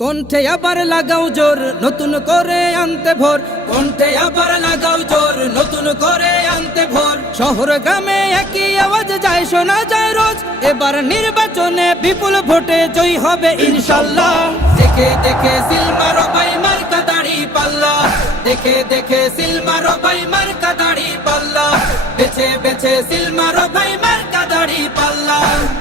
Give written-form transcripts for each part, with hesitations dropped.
কণ্ঠে আবার লাগাও জোর নতুন করে আনতে ভোর, কণ্ঠে আবার লাগাও জোর নতুন করে আনতে ভোর। শহর গ্রামে একই আওয়াজ যায় শোনা যায় রোজ, এবার নির্বাচনে বিপুল ভোটে জয় হবে ইনশাল্লাহ। দেখে দেখে সিল মারো ভাই মার্কা দাড়ি পাল্লা, দেখে দেখে সিল মারো ভাই মার্কা দাড়ি পাল্লা, বেছে বেছে সিল মারো ভাই মার্কা দাড়ি পাল্লা।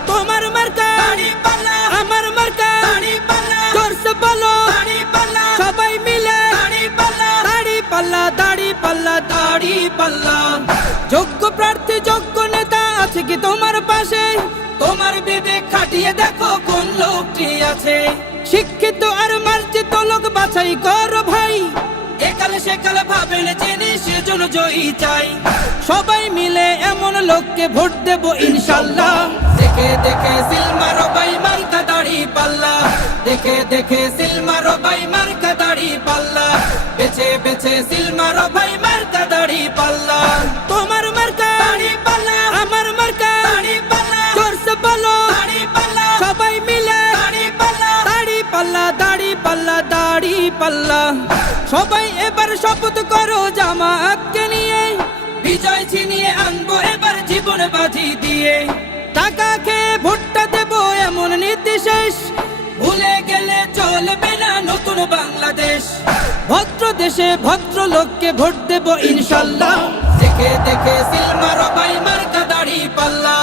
তোমার মার্কা দাড়ি পাল্লা, আমার মার্কা দাড়ি পাল্লা, জোরসে বলো দাড়ি পাল্লা, সবাই মিলে দাড়ি পাল্লা, দাড়ি পাল্লা, দাড়ি পাল্লা, দাড়ি পাল্লা। যোগ্য প্রার্থী যোগ্য নেতা আছে কি তোমার পাশে? তোমার বিবেক খাটিয়ে দেখো কোন লোকটি আছে। শিক্ষিত আর মার্জিত লোক বাছাই করো ভাই, একালে সেকালে ভাবেন জেনে সেজন্য জয়ী চাই। সবাই মিলে এমন লোককে ভোট দেব ইনশাল্লাহ। দেখে দেখে সিল মারো ভাই মার্কা দাড়ি পাল্লা, দেখে দেখে সিল মারো ভাই মার্কা দাড়ি পাল্লা, বেছে বেছে সিল মারো ভাই মার্কা দাড়ি পাল্লা। তোমার মার্কা দাড়ি পাল্লা, আমার মার্কা দাড়ি পাল্লা, জোরসে বলো দাড়ি পাল্লা, সবাই মিলে দাড়ি পাল্লা, দাড়ি পাল্লা, দাড়ি পাল্লা, দাড়ি পাল্লা। সবাই এবার শপথ করো জামাতকে নিয়ে, বিজয় ছিনিয়ে আনবো এবার জীবন বাজি দিয়ে। টাকা খেয়ে ভোটটা দেবো এমন নীতি শেষ, ভুলে গেলে চলবে না নতুন বাংলাদেশ। ভদ্র দেশে ভদ্র লোককে ভোট দেব ইনশাল্লাহ। দেখে দেখে সিল মারো ভাই মার্কা দাড়ি পাল্লা,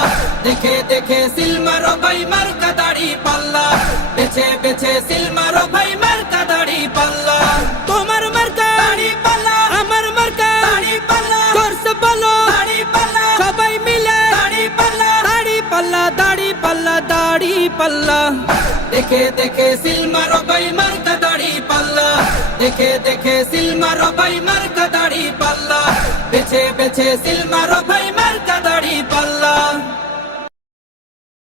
দেখে দেখে সিল মারো ভাই মার্কা দাড়ি পাল্লা, বেছে বেছে সিল মারো ভাই মার্কা দাড়ি পাল্লা। তোমার মার্কা দাড়ি পাল্লা, আমার মার্কা দাড়ি পাল্লা, জোরসে বলো দাড়ি পাল্লা, সবাই মিলে দাড়ি পাল্লা, দাড়ি পাল্লা, দাড়ি পাল্লা, দাড়ি পাল্লা। দেখে দেখে সিল মারো ভাই মার্কা দাড়ি পাল্লা, দেখে দেখে সিল মারো ভাই মার্কা দাড়ি পাল্লা, বেছে বেছে সিল মারো